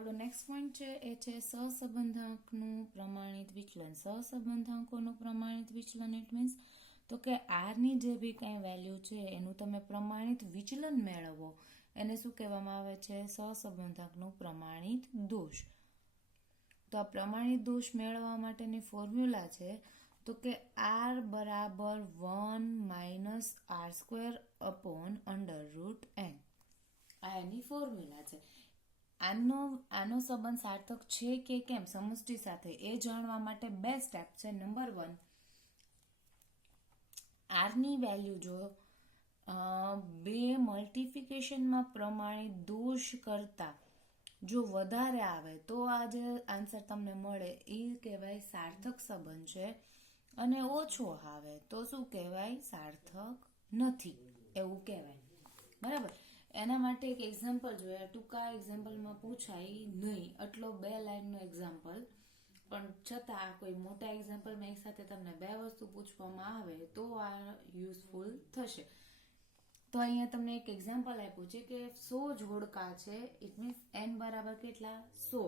આપણો next point છે એ છે સહસંબંધાંકનું પ્રમાણિત વિચલન. સહસંબંધાંકોનું પ્રમાણિત વિચલન ઇટ મીન્સ તો કે આરની જે બી કંઈ વેલ્યુ છે એનું તમે પ્રમાણિત વિચલન મેળવો એને શું કહેવામાં આવે છે? સહસંબંધાંકનું પ્રમાણિત દોષ. તો આ પ્રમાણિત દોષ મેળવવા માટેની ફોર્મ્યુલા છે તો કે r બરાબર 1 - r² અપોન √n. આ એની ફોર્મ્યુલા છે. આનો સંબંધ સાર્થક છે કે કેમ સમષ્ટિ સાથે એ જાણવા માટે બે સ્ટેપ છે. નંબર 1, r ની વેલ્યુ જો બે મલ્ટિફિકેશનમાં પ્રમાણિત દોષ કરતા જો વધારે આવે તો આ જે આન્સર તમને મળે એ કહેવાય સાર્થક સંબંધ છે, અને ઓછો આવે તો શું કહેવાય? સાર્થક નથી એવું કહેવાય. બરાબર. એના માટે એક એક્ઝામ્પલ જોઈએ. ટૂંકા એક્ઝામ્પલમાં પૂછાય નહીં, આટલો 2 લાઈનનો એક્ઝામ્પલ, પણ છતાં કોઈ મોટા એક્ઝામ્પલમાં એક સાથે તમને 2 વસ્તુ પૂછવામાં આવે તો આ યુઝફુલ થશે. તો અહીંયા તમને એક એક્ઝામ્પલ આપ્યું છે કે 100 જોડકા છે. ઇટ મીન્સ n બરાબર કેટલા? 100,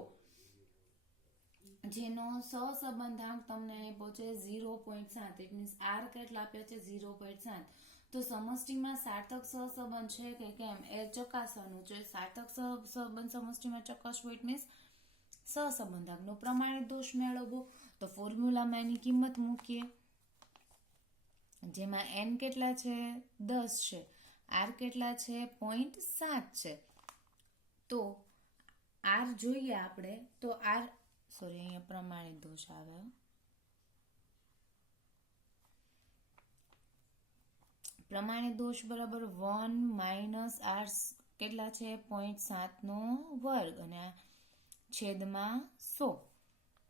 જેનો સહસંબંધાંક તમને આપ્યો છે 0.7. ઇટ મીન્સ r કેટલા આપ્યા છે? 0.7. તો સમષ્ટિમાં સાર્થક સહસંબંધ છે કે કેમ એ ચકાસવાનું છે. સાર્થક સહસંબંધ સમષ્ટિમાં ચકાસવું ઇટ મીન્સ સહસંબંધાંકનો પ્રમાણિત દોષ મેળવવો. તો ફોર્મ્યુલામાં એની કિંમત મૂકીએ, જેમાં n કેટલા છે? 10 છે. r કેટલા છે? 0.7 છે. તો r જોઈએ આપણે તો અહીંયા પ્રમાણિત દોષ આવે. પ્રમાણિત દોષ બરાબર 1 - r કેટલા છે? 0.7 નો વર્ગ અને છેદમાં 100.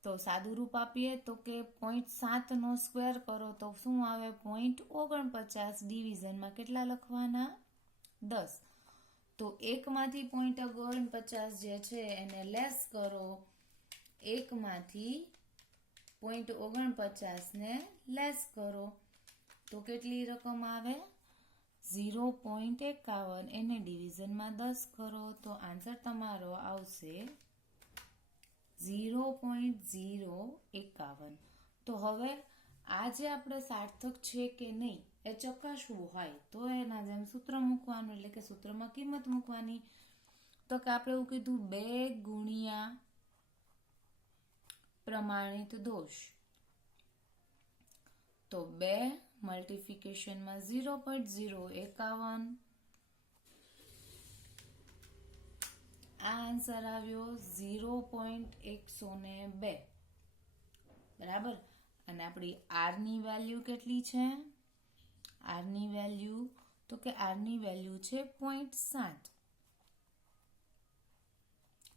તો સાદું રૂપ આપીએ તો કે 0.7 નો સ્ક્વેર કરો તો શું આવે? 0.49. ડિવિઝનમાં કેટલા લખવાના? 10. તો 1 માંથી 0.49 જે છે એને લેસ કરો, 1 માંથી 0.49 ને લેસ કરો તો કેટલી રકમ આવે? 0.51. એને ડિવિઝનમાં 10 કરો તો આન્સર તમારો આવશે 0.051. તો હવે આ જે આપણે સાર્થક છે કે નહીં એ ચકાસવું હોય તો એના જેમ સૂત્ર મૂકવાનું, એટલે કે સૂત્રમાં કિંમત મૂકવાની. તો કે આપણે એવું કીધું 2 ગુણ્યા પ્રમાણિત દોષ, તો 2 મલ્ટિફિકેશનમાં 0.051. આ આન્સર આવ્યો 0.102. બરાબર. અને આપણી r ની વેલ્યુ કેટલી છે? r ની વેલ્યુ તો કે r ની વેલ્યુ છે 0.7.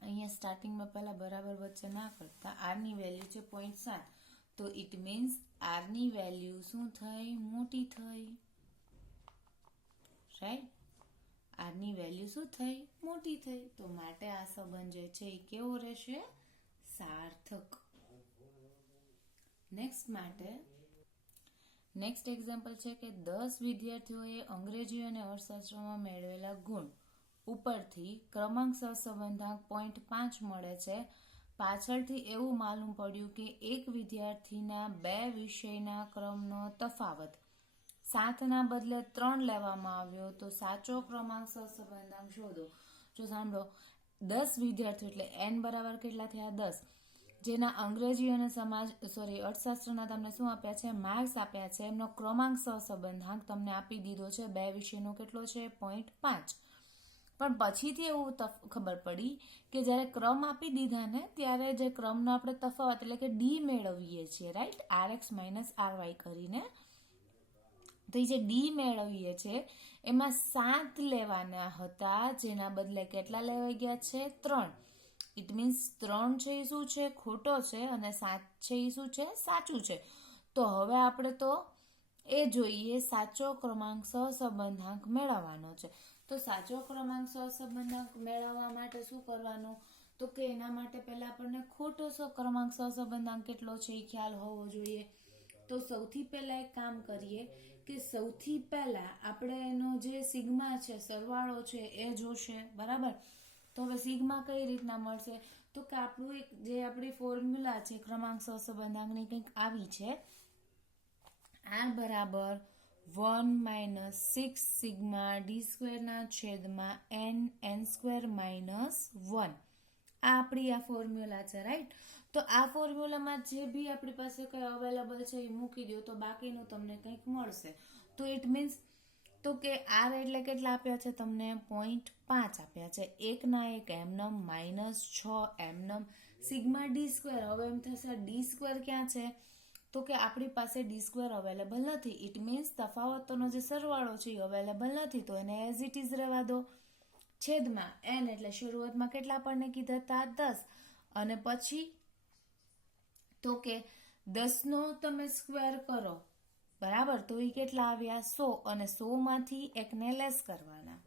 અહીંયા સ્ટાર્ટિંગમાં પહેલા બરાબર વચ્ચે ના કરતા, r ની વેલ્યુ છે 0.7. તો ઇટ મીન્સ r ની વેલ્યુ શું થઈ? મોટી થઈ. રાઈટ? r ની વેલ્યુ શું થઈ? મોટી થઈ. તો માટે આ સંબંધ જે છે એ કેવો રહેશે? સાર્થક. નેક્સ્ટ એક્ઝામ્પલ છે કે 10 વિદ્યાર્થીઓએ અંગ્રેજી અને અર્થશાસ્ત્રમાં મેળવેલા ગુણ ઉપરથી ક્રમાંક સહસંબંધાંક 0.5 મળે છે. પાછળથી એવું માલુમ પડ્યું કે એક વિદ્યાર્થીના 2 વિષયના ક્રમનો તફાવત 7ના બદલે 3 લેવામાં આવ્યો, તો સાચો ક્રમાંક સહસંબંધાંક શોધો. જો સાંભળો, 10 વિદ્યાર્થીઓ એટલે n બરાબર કેટલા થયા? 10. જેના અંગ્રેજી અને અર્થશાસ્ત્રના તમને શું આપ્યા છે? માર્ક્સ આપ્યા છે. એમનો ક્રમાંક સહસંબંધાંક તમને આપી દીધો છે 2 વિષયનો કેટલો છે? 0.5. પણ પછીથી એવું ખબર પડી કે જ્યારે ક્રમ આપી દીધા ને ત્યારે જે ક્રમનો આપણે તફાવત એટલે કે ડી મેળવીએ છીએ, રાઈટ? rx - ry કરીને. તો એ જે ડી મેળવીએ છીએ એમાં 7 લેવાના હતા, જેના બદલે કેટલા લેવાઈ ગયા છે? 3. ઇટ મીન્સ 3 છે એ શું છે? ખોટો છે, અને 7 છે એ શું છે? સાચું છે. તો હવે આપણે તો એ જોઈએ સાચો ક્રમાંક સહસંબંધાંક મેળવવાનો છે. તો સાચો ક્રમાંક સહસંબંધાંક મેળવવા માટે શું કરવાનું? તો કે એના માટે પહેલા આપણને ખોટો ક્રમાંક સહસંબંધાંક કેટલો છે એ ખ્યાલ હોવો જોઈએ. તો સૌથી પહેલા એક કામ કરીએ કે સૌથી પહેલા આપણે એનો જે સિગ્મા છે, સરવાળો છે એ જોશે. બરાબર. તો હવે સિગ્મા કઈ રીતના મળશે? તો કે આપણું એક જે આપણી ફોર્મ્યુલા છે ક્રમાંક સહસંબંધાંકની કંઈક આવી છે, r બરાબર 1 - 6 સિગ્મા ડી સ્ક્વેરના છેદમાં n સ્ક્વેર માઇનસ 1. આ આપણી આ ફોર્મ્યુલા છે, રાઈટ? તો આ ફોર્મ્યુલામાં જે બી આપણી પાસે કંઈ અવેલેબલ છે એ મૂકી દો તો બાકીનું તમને કંઈક મળશે. તો ઇટ મીન્સ તો કે r એટલે કેટલા આપ્યા છે તમને? 0.5 આપ્યા છે. 1 ના 1 એમનમ -6 એમનમ સિગ્મા ડી સ્ક્વેર. હવે એમ થશે ડી સ્ક્વેર ક્યાં છે? તો કે આપણી પાસે ડી સ્ક્વેર અવેલેબલ નથી. ઇટ મીન્સ તફાવતોનો જે સરવાળો છે એ અવેલેબલ નથી, તો એને એઝ ઇટ ઇઝ રહેવા દો. છેદમાં n એટલે શરૂઆતમાં કેટલા આપણને કીધા હતા? 10. અને પછી તો કે 10 નો તમે સ્ક્વેર કરો, બરાબર? તો એ કેટલા આવ્યા? 100. અને 100 માંથી એકને લેસ કરવાના.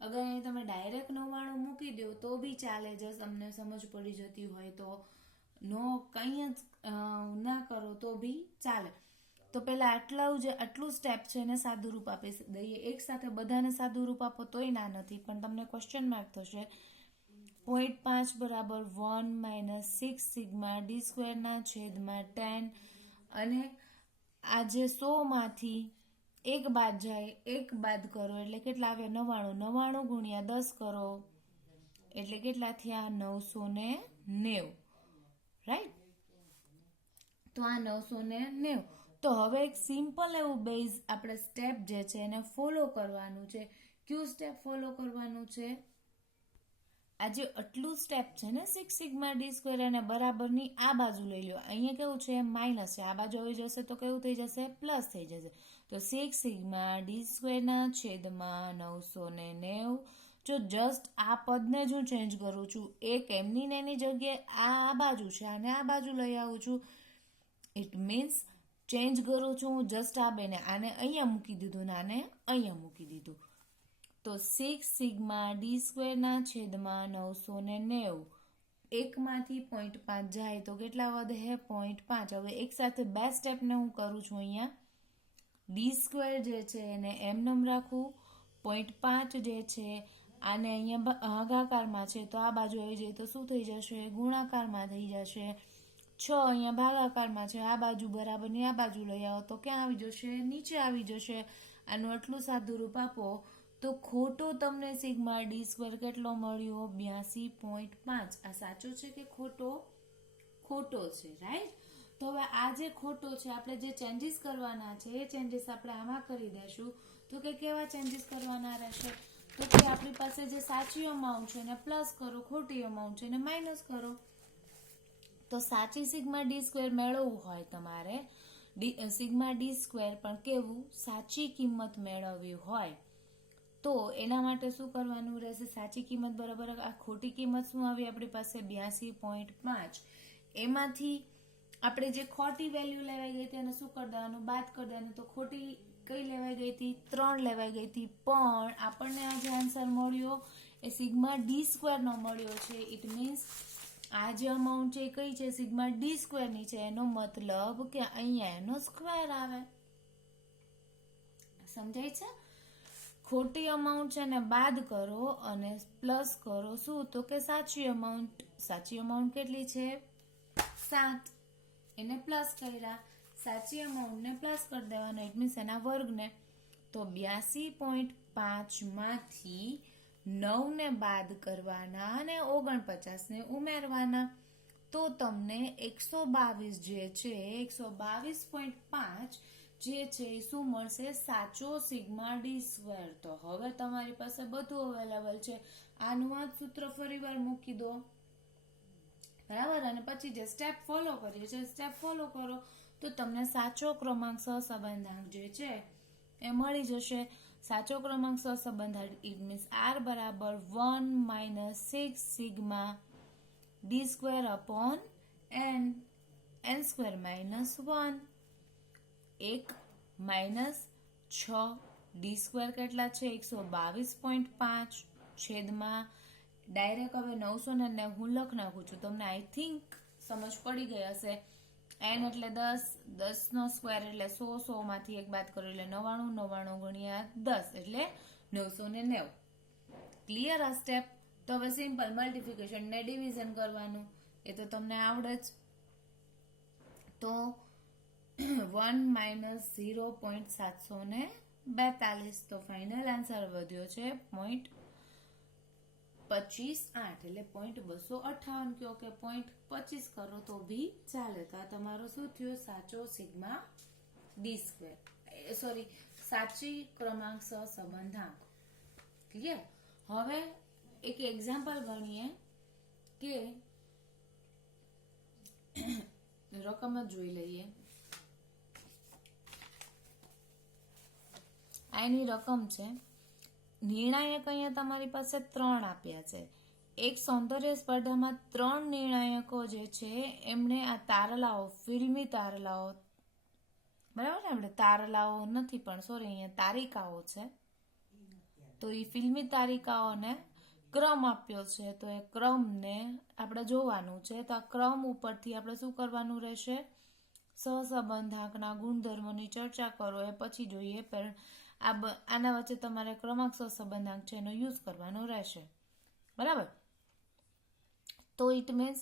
અગર અહીં તમે ડાયરેક્ટ 99 મૂકી દો તો બી ચાલે, જ તમને સમજ પડી જતી હોય તો. નો કંઈ જ ના કરો તો બી ચાલે. તો પહેલા આટલું સ્ટેપ છે એને સાદું રૂપ આપી દઈએ. એક સાથે બધાને સાદું રૂપ આપો તોય ના નથી, પણ તમને ક્વેશ્ચન માર્ક થશે. 0.5 બરાબર 1 - 6 સિગ્મા ડી સ્ક્વેરના છેદમાં 10. અને આ જે 100 માંથી 1 બાદ જાય, 1 બાદ કરો એટલે કેટલા આવે? 99. 99 ગુણ્યા 10 કરો એટલે કેટલા થયા? 990, રાઈટ? તો આ 990. તો હવે એક સિમ્પલ એવું બેઝ આપણે સ્ટેપ જે છે એને ફોલો કરવાનું છે. કયું સ્ટેપ ફોલો કરવાનું છે? આ જે આટલું સ્ટેપ છે ને 6 સિગ્મા ડી સ્ક્વેર અને બરાબરની આ બાજુ લઈ લો. અહીંયા કેવું છે? માઇનસ છે. આ બાજુ આવી જશે તો કેવું થઈ જશે? પ્લસ થઈ જશે. તો 6 સિગ્મા ડી સ્ક્વેરના છેદમાં 990. જો જસ્ટ આ પદને જ હું ચેન્જ કરું છું, એક એમની ને એની જગ્યાએ આ બાજુ છે અને આ બાજુ લઈ આવું છું. ઇટ મીન્સ ચેન્જ કરું છું હું જસ્ટ આ બેને. આને અહીંયા મૂકી દીધું ને આને અહીંયા મૂકી દીધું. તો 6 સિગ્મા ડી સ્ક્વેરના છેદમાં 990. એકમાંથી 0.5 જાય તો કેટલા વધે? 0.5. હવે એક સાથે બે સ્ટેપને હું કરું છું. અહીંયા ડી સ્ક્વેર જે છે એને એમનેમ રાખવું. 0.5 જે છે આને અહીંયા ભાગાકારમાં છે તો આ બાજુ આવી જાય તો શું થઈ જશે? ગુણાકારમાં થઈ જશે. 6 અહીંયા ભાગાકારમાં છે, આ બાજુ બરાબરની આ બાજુ લઈ આવો તો ક્યાં આવી જશે? નીચે આવી જશે. આનું આટલું સાદું રૂપ આપો તો ખોટો તમને સિગ્મા ડી સ્ક્વેર કેટલો મળ્યો? 82.5. આ સાચો છે કે ખોટો? ખોટો છે, રાઈટ? તો હવે આ જે ખોટો છે આપણે જે ચેન્જીસ કરવાના છે એ ચેન્જીસ આપણે આમાં કરી દઈશું. તો કે કેવા ચેન્જીસ કરવાના રહેશે? તો કે આપણી પાસે જે સાચી અમાઉન્ટ છે એને પ્લસ કરો, ખોટી અમાઉન્ટ છે એને માઇનસ કરો. તો સાચી સિગ્મા ડી સ્ક્વેર મેળવવું હોય તમારે, સિગ્મા ડી સ્ક્વેર પણ કેવું? સાચી કિંમત મેળવવી હોય તો એના માટે શું કરવાનું રહેશે? સાચી કિંમત બરાબર આ ખોટી કિંમત શું આવી આપણી પાસે? 82.5. એમાંથી આપણે જે ખોટી વેલ્યુ લેવાઈ ગઈ હતી એને શું કરી દેવાનું? બાદ કરી દેવાનું. તો ખોટી કઈ લેવાઈ ગઈ હતી? 3 લેવાઈ ગઈ હતી. પણ આપણને આ જે આન્સર મળ્યો એ સિગ્મા ડી સ્ક્વેર નો મળ્યો છે. ઇટ મીન્સ આ જે અમાઉન્ટ છે એ કઈ છે? સિગ્મા ડી સ્ક્વેર ની છે. એનો મતલબ કે અહીંયા એનો સ્ક્વેર આવે. સમજાય છે? ખોટી અમાઉન્ટ છે ને બાદ કરો અને પ્લસ કરો શું? તો કે સાચી અમાઉન્ટ. સાચી અમાઉન્ટ કેટલી છે? 7. એને પ્લસ કર્યા. સાચી અમાઉન્ટને પ્લસ કરી દેવાનો, ઇટ મીન્સ એના વર્ગને. તો 82.5 માંથી 9 ને બાદ કરવાના અને 49 ને ઉમેરવાના. તો તમને 122 જે છે 122.5 જે છે એ શું મળશે? સાચો સિગ્મા ડી સ્ક્વેર. તો હવે તમારી પાસે બધું અવેલેબલ છે. આનું આ સૂત્ર ફરી વાર મૂકી દો, બરાબર? અને પછી જે સ્ટેપ ફોલો કરીએ છે સ્ટેપ ફોલો કરો તો તમને સાચો ક્રમાંક સહસંબંધાંક જે છે એ મળી જશે. સાચો ક્રમાંક સહસંબંધાંક ઇટ મીન્સ r બરાબર 1 - 6 sigma D square upon n square minus 1. 1 - 6 D square કેટલા છે? 122.5 છેદમાં ડાયરેક્ટ હવે 990 હું લખ નાખું છું. તમને આઈ થિંક સમજ પડી ગઈ હશે. n એટલે 10, 10 નો સ્ક્વેર એટલે 100, 100 માંથી 1 બાદ કરો એટલે 99, 99 ગુણ્યા 10 એટલે 990. ક્લિયર આ સ્ટેપ? તો હવે સિમ્પલ મલ્ટિફિકેશન ને ડિવિઝન કરવાનું, એ તો તમને આવડે જ. તો 1 માઇનસ 0.742, તો ફાઇનલ આન્સર વધ્યો છે 0.25 એટલે 0.258 કહો કે 0.25 કરો તો બી ચાલે. તો આ તમારો શું થયો? સાચો સિગ્મા ડી સ્ક્વેર, સોરી સાચી ક્રમાંક સહસંબંધાંક. ક્લિયર? હવે એક એક્ઝામ્પલ ગણીએ કે રકમ જ જોઈ લઈએ. આની રકમ છે, નિર્ણાયક અહીંયા તમારી પાસે 3 આપ્યા છે. એક સૌંદર્ય સ્પર્ધામાં 3 નિર્ણાયકો જે છે એમણે આ તારલાઓ, ફિલ્મી તારલાઓ, બરાબર ને, આપણે તારલાઓ નથી પણ સોરી અહીંયા તારિકાઓ છે, તો એ ફિલ્મી તારિકાઓને ક્રમ આપ્યો છે. તો એ ક્રમને આપણે જોવાનું છે. તો આ ક્રમ ઉપરથી આપણે શું કરવાનું રહેશે? સહસંબંધાંકના ગુણધર્મોની ચર્ચા કરો, એ પછી જોઈએ. પણ આના વચ્ચે તમારે ક્રમાંક સહસંબંધાંક છે એનો યુઝ કરવાનો રહેશે, બરાબર? તો ઇટ મીન્સ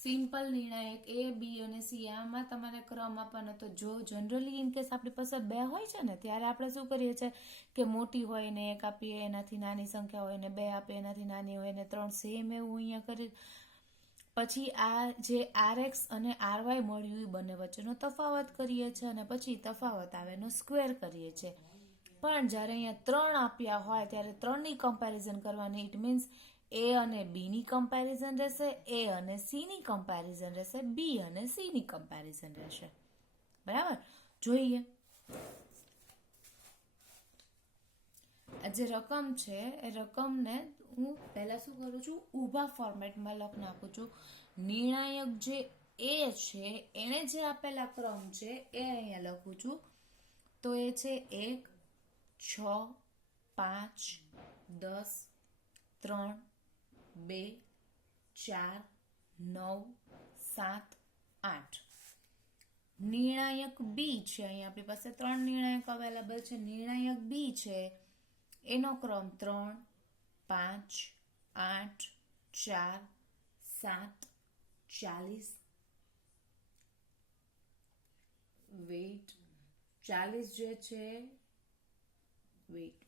સિમ્પલ નિર્ણાયક A, B અને C, આમાં તમારે ક્રમ આપવાનો. તો જો જનરલી ઇન કેસ આપણી પાસે 2 હોય છે ને, ત્યારે આપણે શું કરીએ છીએ કે મોટી હોય ને 1 આપીએ, એનાથી નાની સંખ્યા હોય ને 2 આપીએ, એનાથી નાની હોય ને 3, સેમ એવું અહીંયા કરી. પછી આ જે RX અને RY મળ્યું એ બંને વચ્ચેનો તફાવત કરીએ છીએ અને પછી તફાવત આવે એનો સ્ક્વેર કરીએ છીએ. પણ જ્યારે અહીંયા 3 આપ્યા હોય ત્યારે 3ની કમ્પેરિઝન કરવાની. ઇટ મીન્સ A અને B ની કમ્પેરિઝન રહેશે, A અને C ની કમ્પેરિઝન રહેશે, B અને C ની કમ્પેરિઝન રહેશે, બરાબર? જોઈએ આ જે રકમ છે એ રકમને હું પહેલા શું કરું છું? ઊભા ફોર્મેટમાં લખી નાખું છું. નિર્ણાયક જે A છે એને જે આપેલા ક્રમ છે એ અહીંયા લખું છું. તો એ છે 1, 6, 5, 10, 3, 2, 4, 9, 7, 8. નિર્ણાયક B છે, અહીંયા આપણી પાસે 3 નિર્ણાયક અવેલેબલ છે. નિર્ણાયક B છે એનો ક્રમ 3, 5, 8, 4, 7, 40. વેઇટ 40 જે છે, વેઇટ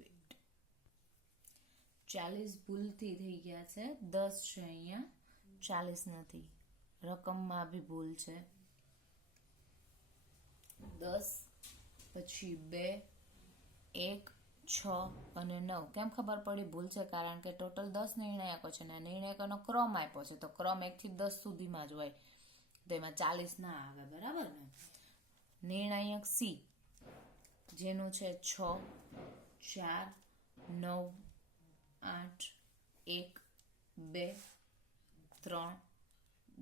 40 ભૂલથી થઈ ગયા છે, 10 છે અહીંયા, 40 નથી, રકમમાં બી ભૂલ છે. 10 પછી 2, 1, 6 અને 9. કેમ ખબર પડી ભૂલ છે? કારણ કે ટોટલ 10 નિર્ણાયકો છે ને નિર્ણાયકોનો ક્રમ આપ્યો છે, તો ક્રમ 1 થી 10 સુધીમાં જ હોય, તો એમાં 40 ના આવે, બરાબર ને? નિર્ણાયક C જેનું છે 6, 4, 9, 8, 1, 2, 3,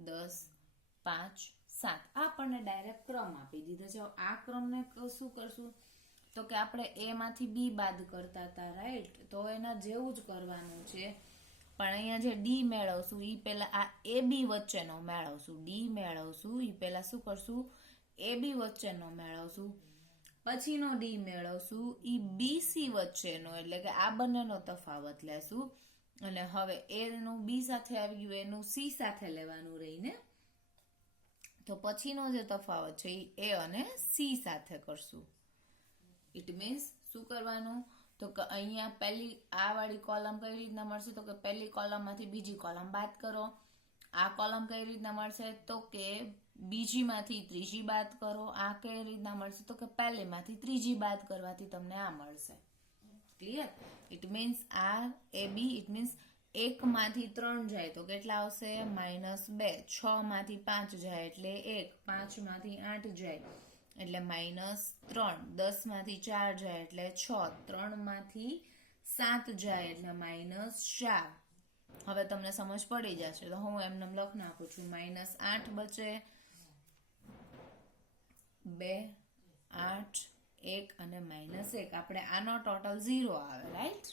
10, 5, 7. આપણને ડાયરેક્ટ ક્રમ આપી દીધો છે. આ ક્રમને શું કરશું? તો કે આપણે A માંથી B બાદ કરતા હતા, રાઈટ? તો એના જેવું જ કરવાનું છે. પણ અહીંયા જે D મેળવશું એ પહેલા આ AB વચ્ચેનો મેળવશું. D મેળવશું એ પહેલા શું કરશું? AB વચ્ચેનો મેળવશું, પછીનો D મેળવશું એ BC વચ્ચેનો, એટલે કે આ બંનેનો તફાવત લેશું. અને હવે A નું B સાથે આવી ગયું, એનું C સાથે લેવાનું રહીને, તો પછીનો જે તફાવત છે એ A અને C સાથે કરશું. ઇટ મીન્સ શું કરવાનું? તો કે અહીંયા પહેલી આ વાળી કોલમ કઈ રીતના મળશે? તો કે પહેલી કોલમમાંથી બીજી કોલમ બાદ કરો. આ કોલમ કઈ રીતના મળશે? તો કે બીજીમાંથી ત્રીજી બાદ કરો. આ કઈ રીતના મળશે? તો કે પહેલીમાંથી ત્રીજી બાદ કરવાથી તમને આ મળશે. ક્લિયર? ઇટ મીન્સ આ AB, ઇટ મીન્સ 1 માંથી 3 જાય તો કેટલા આવશે? -2. 6 માંથી 5 જાય એટલે 1. 5 માંથી 8 જાય એટલે -3. 10 માંથી 4 જાય એટલે 6. 3 માંથી 7 જાય એટલે -4. હવે તમને સમજ પડી જશે તો હું એમને લખી નાખું છું. -8 બચે, 2, 8, 1 અને -1. આપણે આનો ટોટલ 0 આવે, રાઈટ?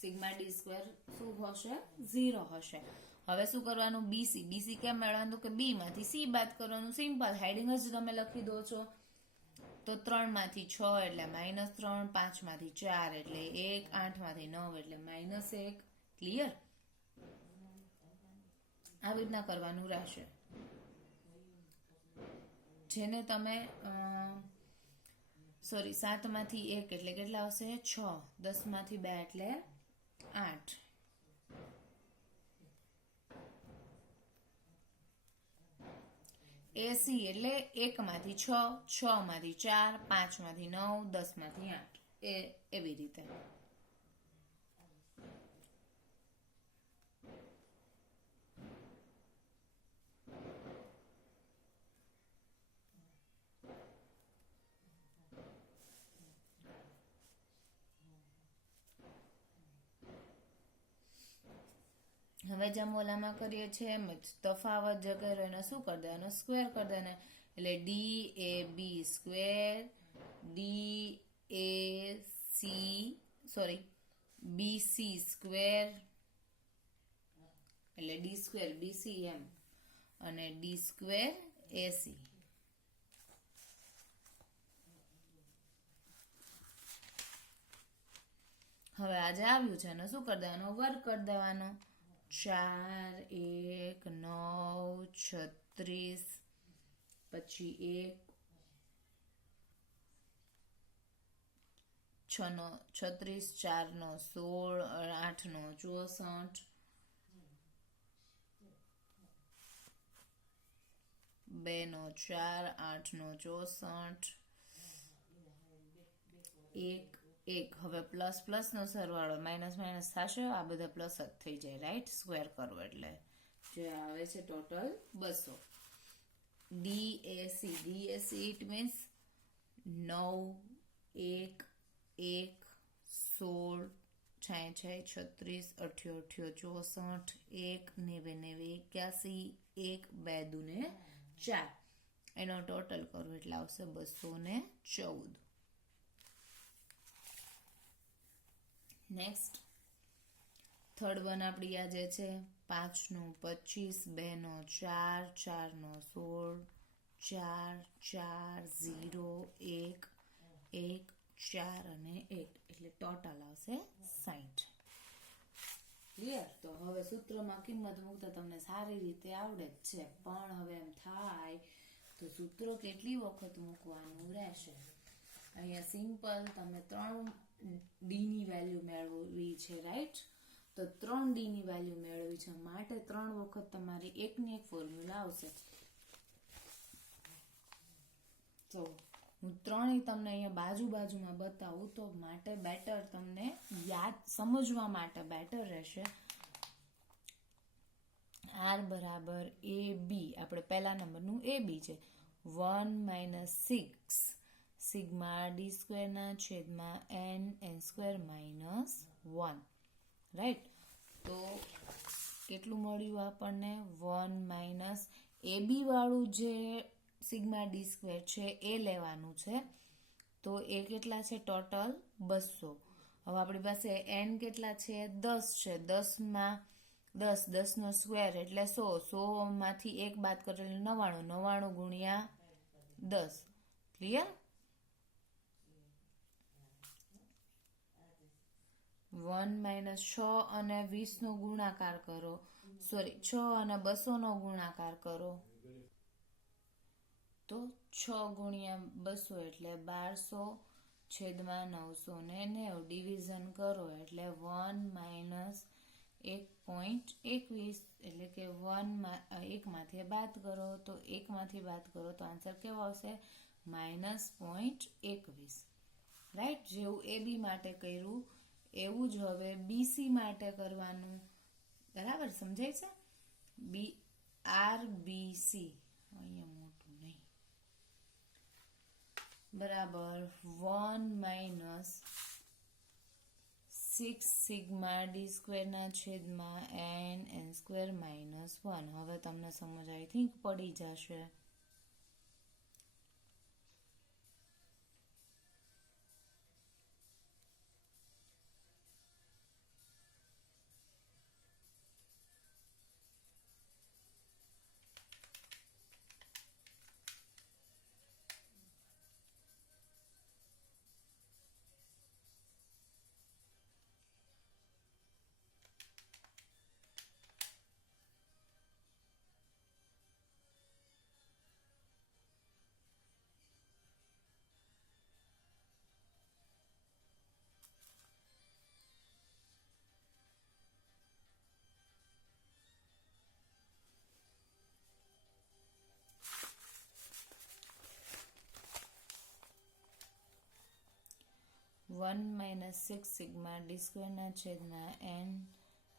સિગ્મા ડી સ્ક્વેર શું હશે? 0 હશે. હવે શું કરવાનું? BC કેમ મેળવવાનું? કે B માંથી C બાદ કરવાનું. સિમ્પલ, હેડિંગ જ તમે લખી દો છો. તો 3 માંથી 6 એટલે -3, 5 માંથી 4 એટલે 1, 8 માંથી 9 એટલે -1. ક્લિયર? આવી રીતના કરવાનું રહેશે. જેને તમે 7 માંથી 1 એટલે કેટલા આવશે? 6. 10 માંથી 2 એટલે 8. એસી એટલે 1 માંથી 6, 6 માંથી 4, 5 માંથી 9, 10 માંથી 8. એવી રીતે. હવે જેમ ઓલામાં કરીએ છીએ એમ જ તફાવત જે કર્યો એને શું કરી દેવાનો? સ્ક્વેર કરી દેવાનો. એટલે DAB સ્ક્વેર BC સ્ક્વેર એટલે D સ્ક્વેર BC એમ અને D સ્ક્વેર AC. હવે આજે આવ્યું છે એને શું કરી દેવાનો? વર્ક કરી દેવાનો. 4, 1, 9, 36, પછી 1, 6 નો 36, 4 નો 16, 8 નો 64, 2 નો 4, 8 નો 64, 1, 1. હવે પ્લસ પ્લસ નો સરવાળો માઇનસ માઇનસ થશે, આ બધા પ્લસ જ થઈ જાય, રાઈટ? સ્ક્વેર કરવો એટલે જે આવે છે ટોટલ 200. DAC it means 9, 1, 1, 16, 66, 36, 88, 64, 1, 99, 81, 1, 2 દુને 4. એનો ટોટલ કરવો એટલે આવશે 214. નેક્સ્ટ થર્ડ વન આપણી આ જે છે 5 નું 25, 2 નો 4, 4 નો 16, 4, 4, 0, 1, 1, 4 અને 8 એટલે ટોટલ આવશે 60. ક્લિયર? તો હવે સૂત્રમાં કિંમત મૂકતા તમને સારી રીતે આવડે જ છે, પણ હવે એમ થાય તો સૂત્રો કેટલી વખત મૂકવાનું રહેશે. અહીંયા સિમ્પલ તમે 3 D ની વેલ્યુ મેળવવી છે, રાઈટ? તો 3 D ની વેલ્યુ મેળવવી છે માટે 3 વખત તમારી એકની એક ફોર્મ્યુલા આવશે. તો હું 3 તમને અહીંયા બાજુમાં બતાવું તો માટે બેટર તમને યાદ સમજવા માટે બેટર રહેશે. R બરાબર AB, આપણે પહેલા નંબરનું AB છે. 1 - 6 સિગ્મા D સ્ક્વેર ના છેદમાં n સ્ક્વેર -1, રાઈટ? તો કેટલું મળ્યું આપણને? 1 - AB વાળું જે સિગ્મા D સ્ક્વેર છે એ લેવાનું છે. તો એ કેટલા છે? ટોટલ 200. હવે આપણી પાસે n કેટલા છે? 10 છે. 10 નો સ્ક્વેર એટલે 100. 100 માંથી 1 બાદ કરો એટલે 99. 99 ગુણ્યા 10. ક્લિયર? 1 - 6 અને 20 નો ગુણાકાર કરો. 6 અને 200 નો ગુણાકાર કરો તો 6 ગુણ્યા 200 એટલે 1200 છેદમાં 990. ડિવિઝન કરો એટલે 1 - 1.21 એટલે કે 1 માંથી બાદ કરો તો 1 માંથી બાદ કરો તો આન્સર કેવો આવશે? -0.21. રાઈટ? જેવું AB માટે કર્યું એવું જ હવે BC માટે કરવાનું. બરાબર? સમજાય છે? RBC અહીંયા મોટું નહીં, બરાબર. 1 - 6 સિગ્મા D સ્ક્વેર ના છેદમાં n સ્ક્વેર -1. હવે તમને સમજ આઈ થિંક પડી જશે. 1 માઇનસ 6 સિગ્મા ડી સ્ક્વેરના છેદના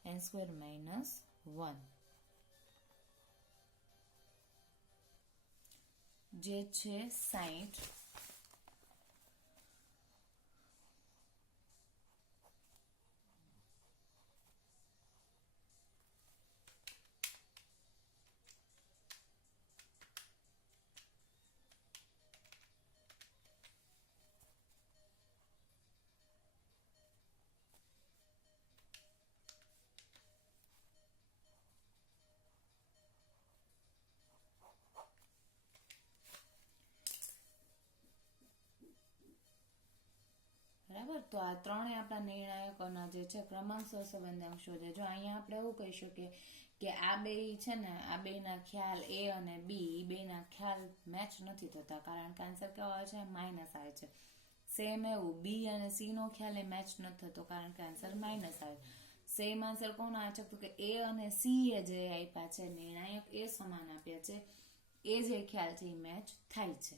n સ્ક્વેર માઇનસ 1 જે છે 60. બરાબર, તો આ ત્રણે આપણા નિર્ણાયકોના જે છે ક્રમાંક સહસંબંધાંક શોધે. જો અહીંયા આપણે એવું કહી શકીએ કે આ બે છે ને, આ બેના ખ્યાલ A અને B બેના ખ્યાલ મેચ નથી થતા, કારણ કે આન્સર કેવો આવે છે? માઇનસ આવે છે. સેમ એવું B અને C નો ખ્યાલ એ મેચ નથી થતો, કારણ કે આન્સર માઇનસ આવે. સેમ આન્સર કોનો આવે છે? તો કે A અને C એ જે આપ્યા છે નિર્ણાયક એ સમાન આપ્યા છે, એ જે ખ્યાલ છે એ મેચ થાય છે.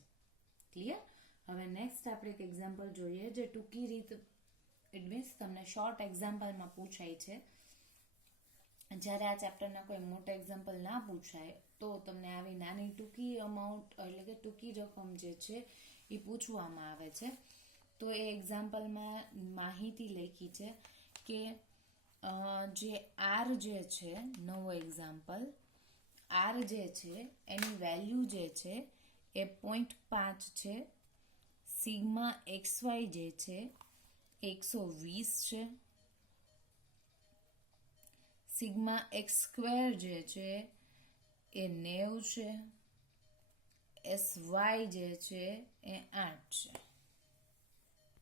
ક્લિયર? હવે નેક્સ્ટ આપણે એક એક્ઝામ્પલ જોઈએ, જે ટૂંકી રીત, ઇટ મીન્સ તમને શોર્ટ એક્ઝામ્પલમાં પૂછાય છે. જ્યારે આ ચેપ્ટરના કોઈ મોટા એક્ઝામ્પલ ના પૂછાય તો તમને આવી નાની ટૂંકી અમાઉન્ટ, એટલે કે ટૂંકી રકમ જે છે એ પૂછવામાં આવે છે. તો એ એક્ઝામ્પલમાં માહિતી લખી છે કે જે R જે છે, નવો એક્ઝામ્પલ, R જે છે એની વેલ્યુ જે છે એ 0.5 છે. સિગ્મા XY જે છે 120 છે. સિગ્મા x સ્ક્વેર જે છે એ 90 છે. SY જે છે એ 8 છે.